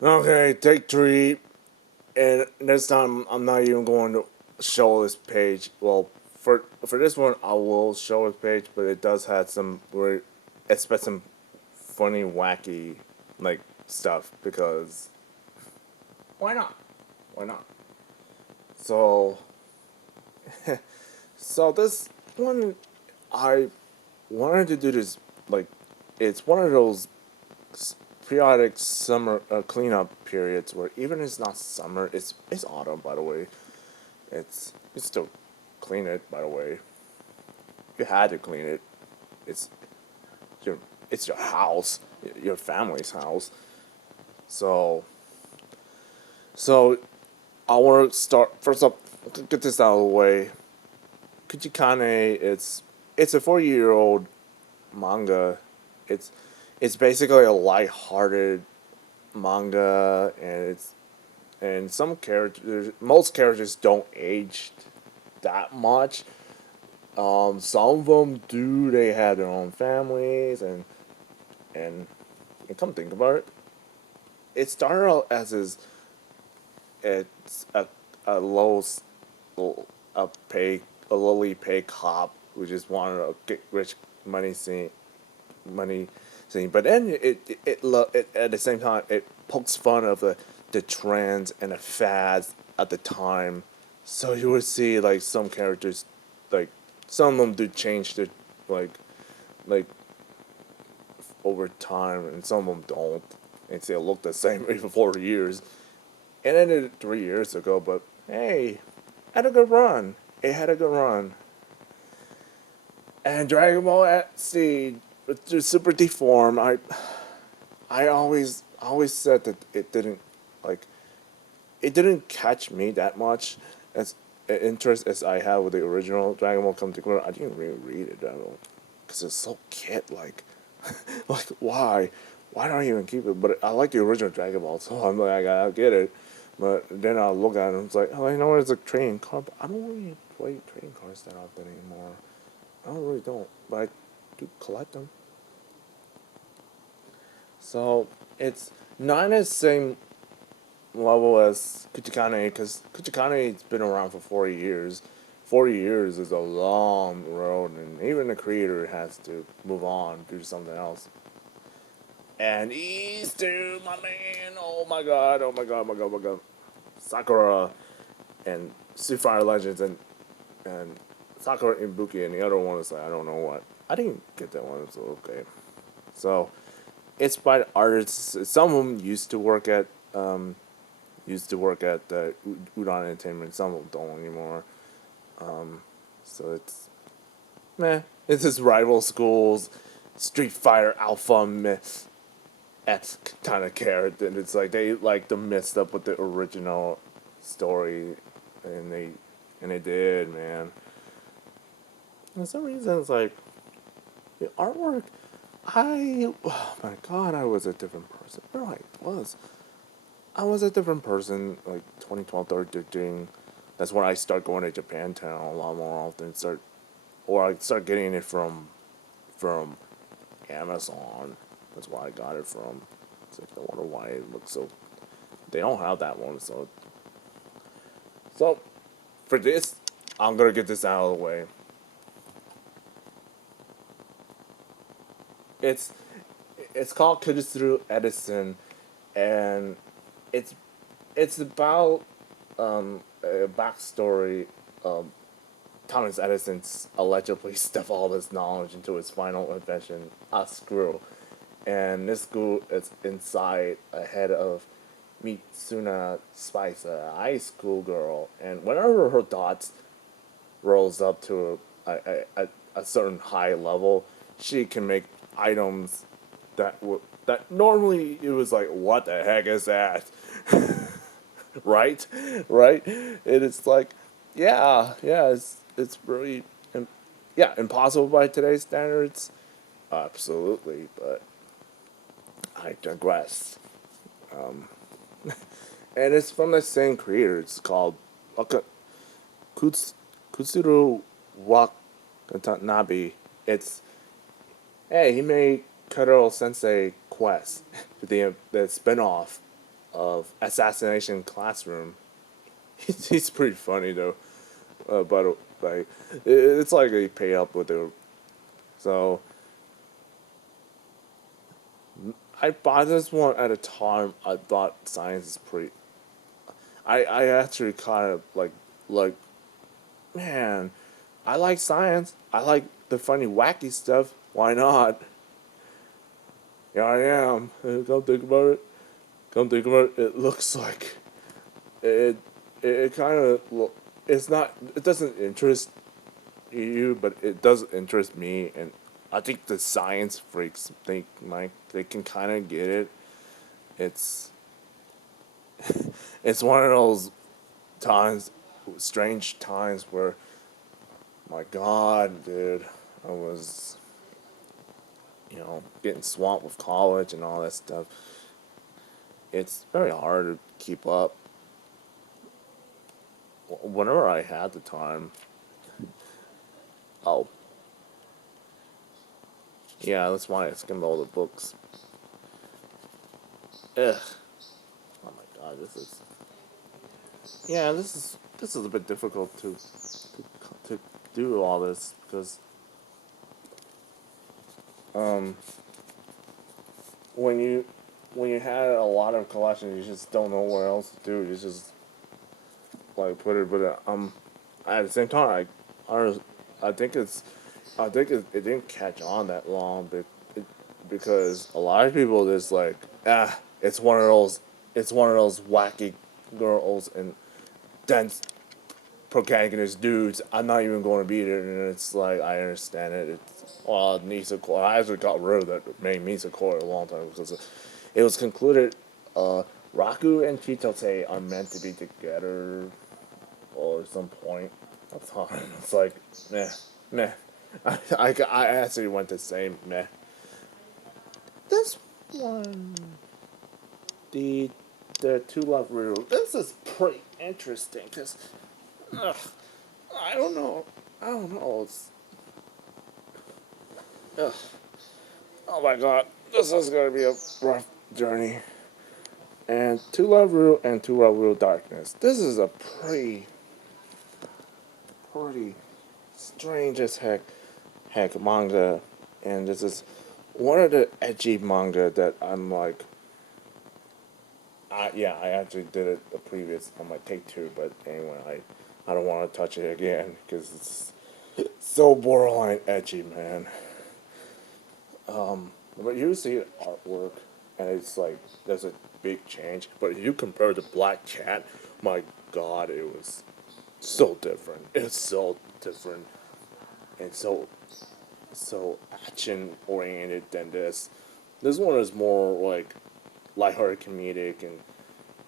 Okay, take three. And this time, I'm not even going to show this page. Well, for this one, I will show this page, but it does have some where it's got some funny, wacky, like stuff because why not? Why not? So, so this one, I wanted to do this like it's one of those periodic summer cleanup periods where even it's not summer, it's autumn. By the way, you still clean it. By the way, you had to clean it. It's your it's your house, your family's house. So so I want to start first up. Get this out of the way. Kuchikane, it's a 4-year-old manga. It's it's basically a light-hearted manga, and some characters, most characters don't age that much. Some of them do. They have their own families, and, and come think about it, it started out as it's a low a pay a lowly pay cop who just wanted to get rich money money scene. But then it at the same time it pokes fun of the trends and the fads at the time. So you would see like some characters, like some of them do change their like like over time, and some of them don't. And still look the same even 4 years. It ended 3 years ago, but hey, had a good run. It had a good run. And Dragon Ball at Sea, with Super Deform, I always said that like it didn't catch me that much as interest as I had with the original Dragon Ball Come Together. I didn't really read it at all because it's so kid like. Like why? Why don't I even keep it? But I like the original Dragon Ball, so I'm like I get it. But then I look at it and it's like, oh, you know what? It's a trading card. But I don't really play trading cards that often anymore. I don't really don't, but I do collect them. So it's not the same level as Kuchikane because Kuchikane's been around for 40 years. 40 years is a long road, and even the creator has to move on, do something else. And Easter, my man, oh my god, oh my god, oh my god, oh my god. Sakura and Street Fighter Legends and Sakura Ibuki, and the other one is like I don't know what. I didn't get that one, so okay. So it's by artists. Some of them used to work at Udon Entertainment. Some of them don't anymore. So it's meh. It's just rival schools, Street Fighter Alpha myth esque kind of character. And it's like they like to mess up with the original story, and they did, man. For some reason, it's like the artwork. Oh my god, I was a different person. No, I was a different person. Like 2012, 13. That's when I start going to Japantown a lot more often. Or I start getting it from Amazon. That's why I got it from. It's like, I wonder why it looks so. They don't have that one, so for this, I'm gonna get this out of the way. It's it's called Kudasuru Edison, and it's it's about a backstory. Thomas Edison allegedly stuffed all his knowledge into his final invention, a screw. And this screw is inside a head of Mitsuna Spice, a high school girl. And whenever her thoughts rolls up to a certain high level, she can make items that normally it was like, what the heck is that? Right, right. And it's like, yeah, it's really, yeah, impossible by today's standards. Absolutely, but I digress. And it's from the same creator. It's called Kuts, Kutsuru Watanabe. It's hey, he made Kuro Sensei Quest, the spinoff of Assassination Classroom. He's pretty funny though, but like it's like they pay up with it. So I bought this one at a time. I thought science is pretty. I actually kind of like man, I like science. I like the funny wacky stuff. Why not? Here I am. Come think about it. Come think about it. It looks like it. It kind of. It's not. It doesn't interest you, but it does interest me, and I think the science freaks think like they can kind of get it. It's it's one of those times, strange times where, my God, dude, I was, getting swamped with college and all that stuff. It's very hard to keep up. Whenever I had the time, oh, yeah, that's why I skimmed all the books. Ugh. Oh my God, this is. Yeah, this is a bit difficult to do all this because um when you had a lot of collections, you just don't know what else to do. You just like put it, but at the same time, I think it didn't catch on that long, but because a lot of people just like it's one of those wacky girls and dense protagonist dudes. I'm not even going to be there, and it's like I understand it. It's Nisa Core. I actually got rid of that main Nisa Core a long time ago because it was concluded. Raku and Chitose are meant to be together, or some point of time. It's like meh, meh. I actually went to say meh. This one, the the two love rule. This is pretty interesting because I don't know. I don't know. Ugh. Oh my God, this is gonna be a rough journey. And two love rule and two love rule darkness. This is a pretty strange as heck manga, and this is one of the edgy manga that I'm like. Yeah, I actually did it a previous on my take two, but anyway, I don't want to touch it again because it's so borderline edgy, man. But you see artwork, and it's like there's a big change. But if you compare to Black Cat, my God, it was so different. It's so different and so action oriented than this. This one is more like lighthearted comedic and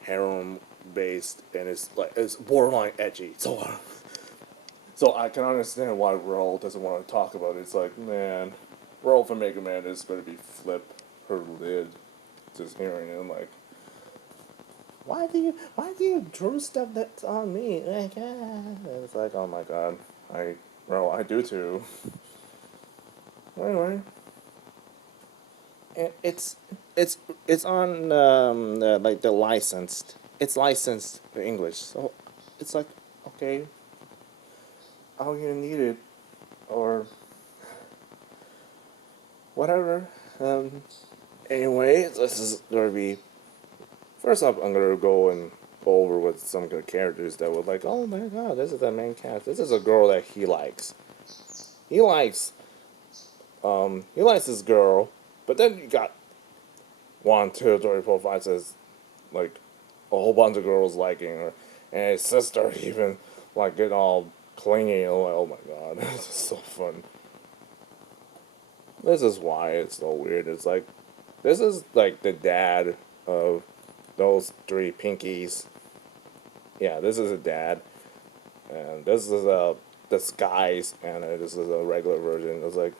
harem based, and it's borderline edgy. So I can understand why Roll doesn't want to talk about it. It's like, man, Roll for Mega Man is going to be flip her lid just hearing it. I'm like, why do you draw stuff that's on me? Like, and it's like, oh my God, I do too. Anyway, it's it's on like the licensed. It's licensed for English, so it's like, okay, all you need it or whatever. Um, anyway, this is gonna be first up. I'm gonna go and go over with some of the characters that were like, oh my God, this is the main cast. This is a girl that he likes. He likes he likes this girl, but then you got 1, 2, 3, 4, 5, 6, like a whole bunch of girls liking her, and his sister even like getting all clingy. And like, oh my God, this is so fun. This is why it's so weird. It's like this is like the dad of those three pinkies. Yeah, this is a dad, and this is a disguise, and this is a regular version. It's like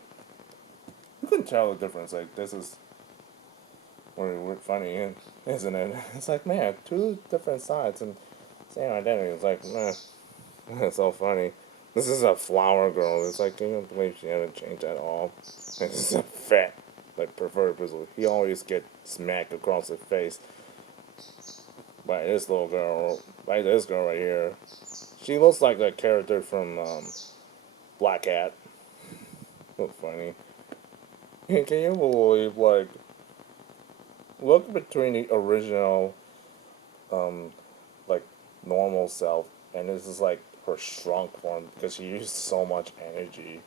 you can tell the difference. Like this is really funny, isn't it? It's like, man, two different sides and same identity. It's like, man, it's so funny. This is a flower girl. It's like, you don't believe she hasn't changed at all. This is a fat, like, perverted person. He always get smacked across the face. by this little girl, by this girl right here. She looks like the character from Black Cat. So funny. Can you believe, like, look between the original, um, like, normal self, and this is like her shrunk form because she used so much energy.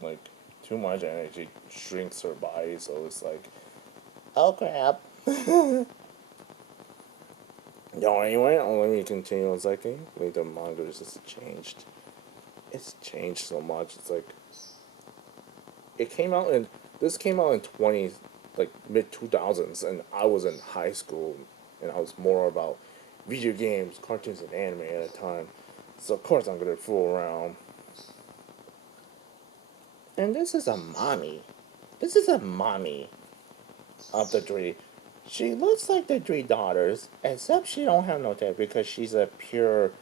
Like, too much energy shrinks her body, so it's like, oh crap. No, anyway, let me continue one second. Like, the manga has just changed. It's changed so much. It's like, it came out in, this came out in 20, like, mid 2000s, and I was in high school, and I was more about video games, cartoons, and anime at the time. So, of course, I'm gonna fool around. And this is a mommy. This is a mommy of the three. She looks like the three daughters, except she don't have no tail because she's a pure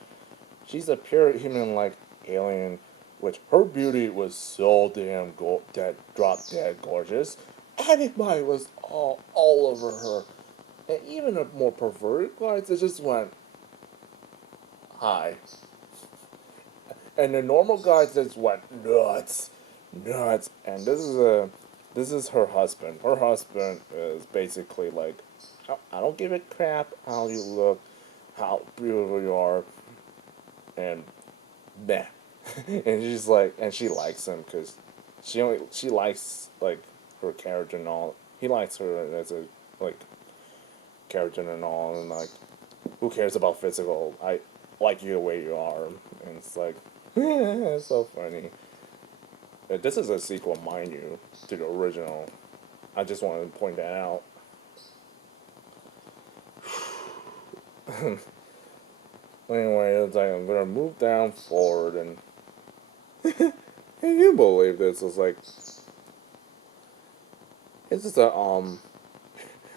human like alien, which her beauty was so damn that drop dead gorgeous. Everybody was all over her, and even the more perverted guys, they just went hi, and the normal guys just went nuts, nuts. And this is her husband. Her husband is basically like, I don't give a crap how you look, how beautiful you are, and meh. And she's like, and she likes him because she likes like her character and all. He likes her as a like character and all, and like, who cares about physical? I like you the way you are, and it's like, it's so funny. This is a sequel, mind you, to the original. I just wanted to point that out. Anyway, it's like I'm gonna move down forward, and can you believe this? It's like, it's just a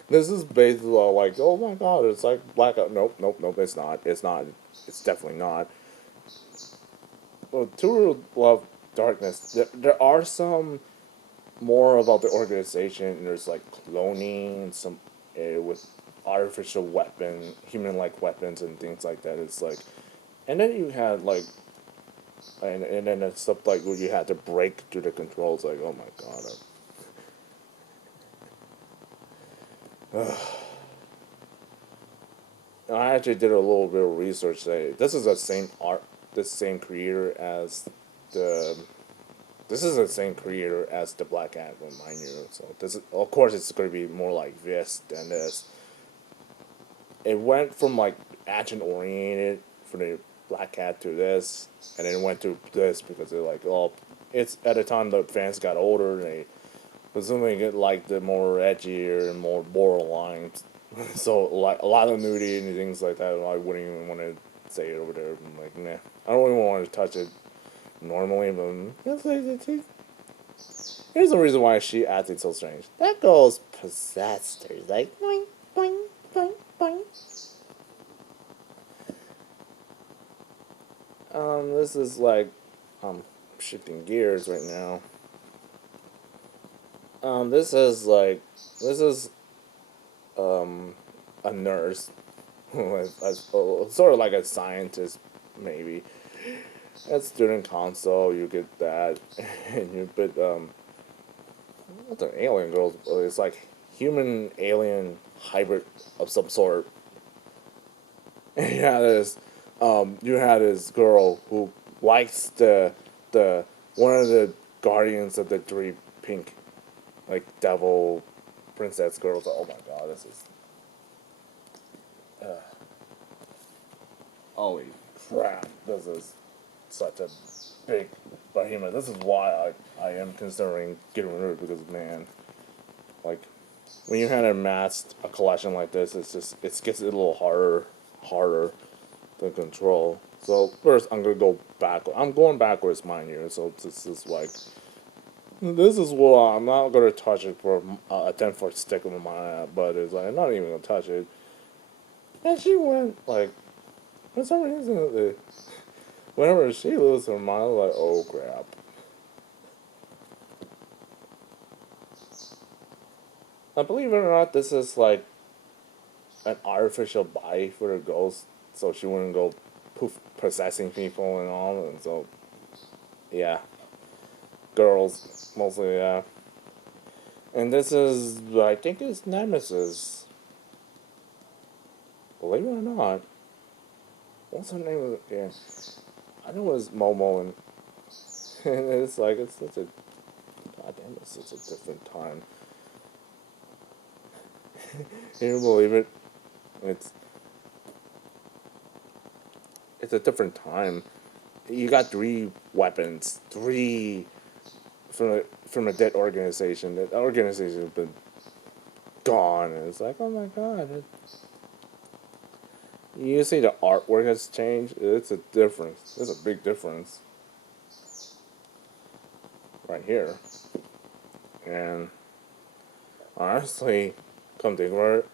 this is basically like, oh my god, it's like blackout. Nope, nope, nope. It's not. It's not. It's definitely not. Well, True Love Darkness. There are some more about the organization, and there's like cloning and some with artificial weapon, human-like weapons and things like that. It's like, and then you had like, and then it's stuff like where you had to break through the controls. Like, oh my god. I actually did a little bit of research today. This is the same art, the same creator as the. This is the same creator as the Black Cat, mind you. So this is, of course, it's going to be more like this than this. It went from like action oriented for the Black Cat to this, and then it went to this because they're like, oh, it's at the time the fans got older, and they presumably get like the more edgier and more borderline. So like a lot of nudity and things like that, I wouldn't even want to say it over there. I'm like, nah, I don't even want to touch it normally, but here's the reason why she acted so strange. That girl's possessed. There's like boing, boing, boing, boing. This is like, I'm shifting gears right now. This is like, this is a nurse, sort of like a scientist, maybe. At student console, you get that, and you but what's an alien girl? It's like human alien hybrid of some sort. And you had this girl who likes the one of the guardians of the three pink, like devil princess girls. Oh my god, this is holy crap! This is such a big behemoth. This is why I am considering getting rid of it because, man, like, when you had amassed a collection like this, it gets a little harder to control. So first, I'm gonna go backward. I'm going backwards, mind you. So this is like, this is what I'm not gonna touch it for a 10-foot stick with my butt. It's like I'm not even gonna touch it. And she went like, for some reason, whenever she loses her mind, I'm like, oh crap. I believe it or not, this is like an artificial body for the ghost, so she wouldn't go poof possessing people and all, and so yeah, girls mostly, yeah. And this is, I think, it's Nemesis. Believe it or not, what's her name? Yeah, I know it was Momo, and, and it's like it's such a goddamn, it's such a different time. Can you believe it? It's it's a different time. You got three weapons, three from a dead organization. That organization has been gone, and it's like, oh my god. You see the artwork has changed. It's a difference. It's a big difference right here. And honestly, come to think of it,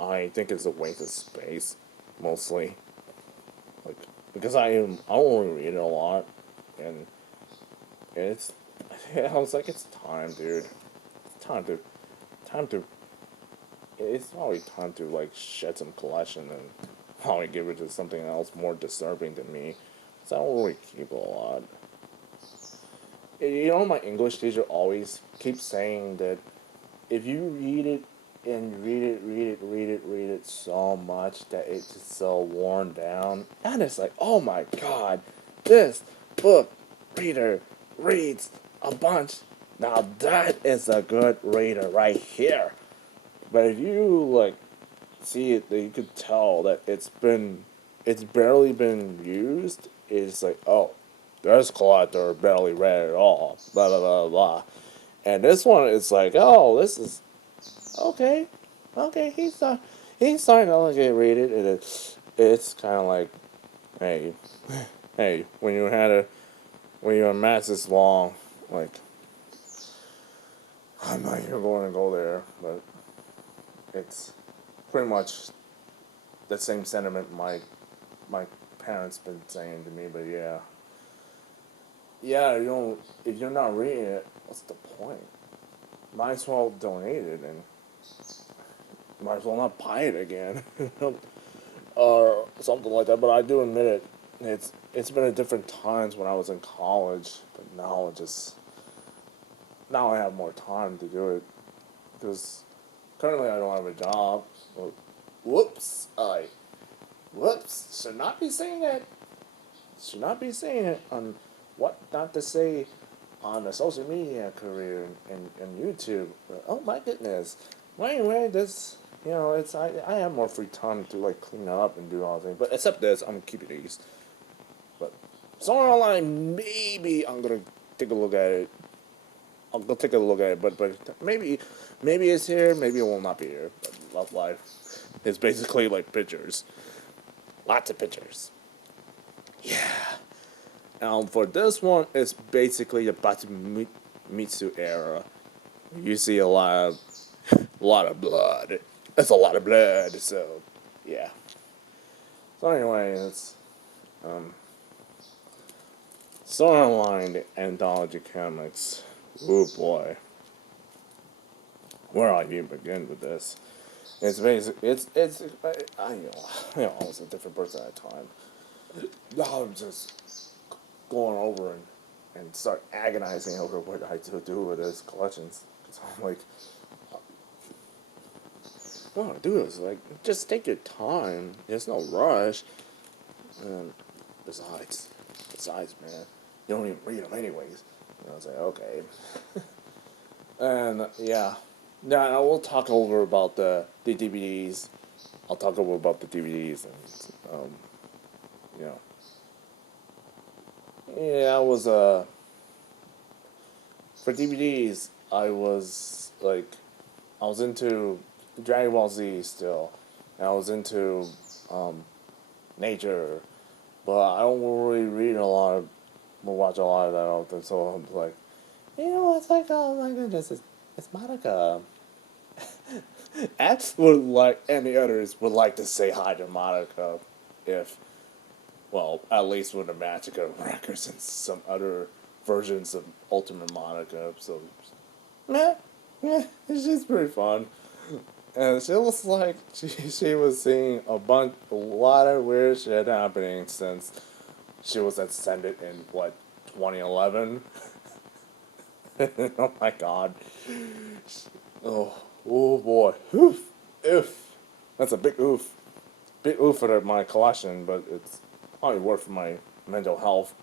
I think it's a waste of space, mostly. Like because I only read it a lot, and it's I was like, it's time, dude. It's time to. It's probably time to like shed some collection and probably give it to something else more disturbing than me. Cause I don't really keep a lot. You know, my English teacher always keeps saying that if you read it and read it so much that it's just so worn down, and it's like, oh my god, this book reader reads a bunch. Now that is a good reader right here. But if you like see it, you could tell that it's barely been used. It's like, oh, this collector barely read it all. Blah blah blah blah. And this one is like, oh, this is okay, okay. He's starting to like read it, and it's kind of like, hey, hey, when you amass this long, like, I'm not even going to go there, but it's pretty much the same sentiment my parents been saying to me. But yeah, yeah, you don't, if you're not reading it, what's the point? Might as well donate it, and might as well not buy it again, or something like that. But I do admit it. It's been at different times when I was in college, but now I have more time to do it because currently I don't have a job. Well, whoops, should not be saying that. Should not be saying it on what not to say on a social media career and YouTube. Oh my goodness. Well, anyway, this, it's I have more free time to like clean up and do all things. But except this, I'm keeping these. But somewhere online, maybe I'm gonna take a look at it. I'll go take a look at it, but maybe it's here, maybe it will not be here. But Love Life is basically like pictures, lots of pictures. Yeah. For this one, it's basically the Mitsu era. You see a lot of blood. It's a lot of blood. So, yeah. So anyway, it's Storyline Anthology Comics. Oh boy, where I even begin with this? It's basic. It's I was a different person at the time. Now I'm just going over and start agonizing over what I do with this collections. Cause I'm like, oh, dude, it's like just take your time. There's no rush. And besides, man, you don't even read them anyways. I was like, okay. And yeah, now I will talk over about the DVDs. I'll talk over about the DVDs and you know, yeah, I was for DVDs. I was into Dragon Ball Z still, and I was into nature, but I don't really read a lot of, watch a lot of that often. So I'm like, it's like, oh my goodness, it's Monica. X would like, and the others would like to say hi to Monica if, well, at least with the Magica records and some other versions of Ultimate Monica. So, meh, yeah, it's just pretty fun. And she was like, she was seeing a lot of weird shit happening since she was ascended in what 2011. Oh my god. Oh, oh boy. Oof. Oof. That's a big oof. Big oof for my collection, but it's probably worth my mental health.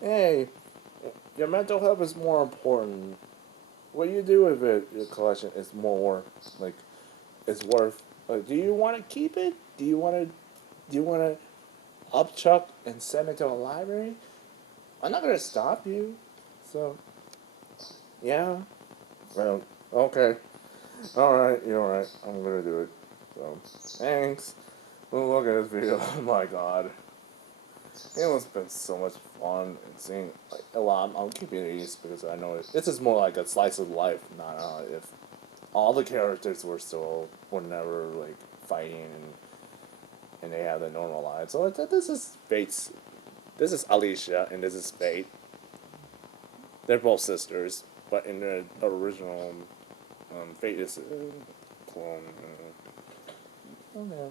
Hey, your mental health is more important. What you do with it, your collection is more like it's worth. Like, do you want to keep it? Do you want to? Do you want to upchuck and send it to a library? I'm not gonna stop you. So yeah. Well, okay. All right. You're all right. I'm gonna do it. So thanks. Well, look at this video. Oh my god. It has been so much fun and seeing like a lot. I'm keeping these because I know this is more like a slice of life, not if all the characters were never like fighting and they have the normal lives. So this is Fate's. This is Alicia and this is Fate. They're both sisters, but in the original, Fate is a clone. Okay,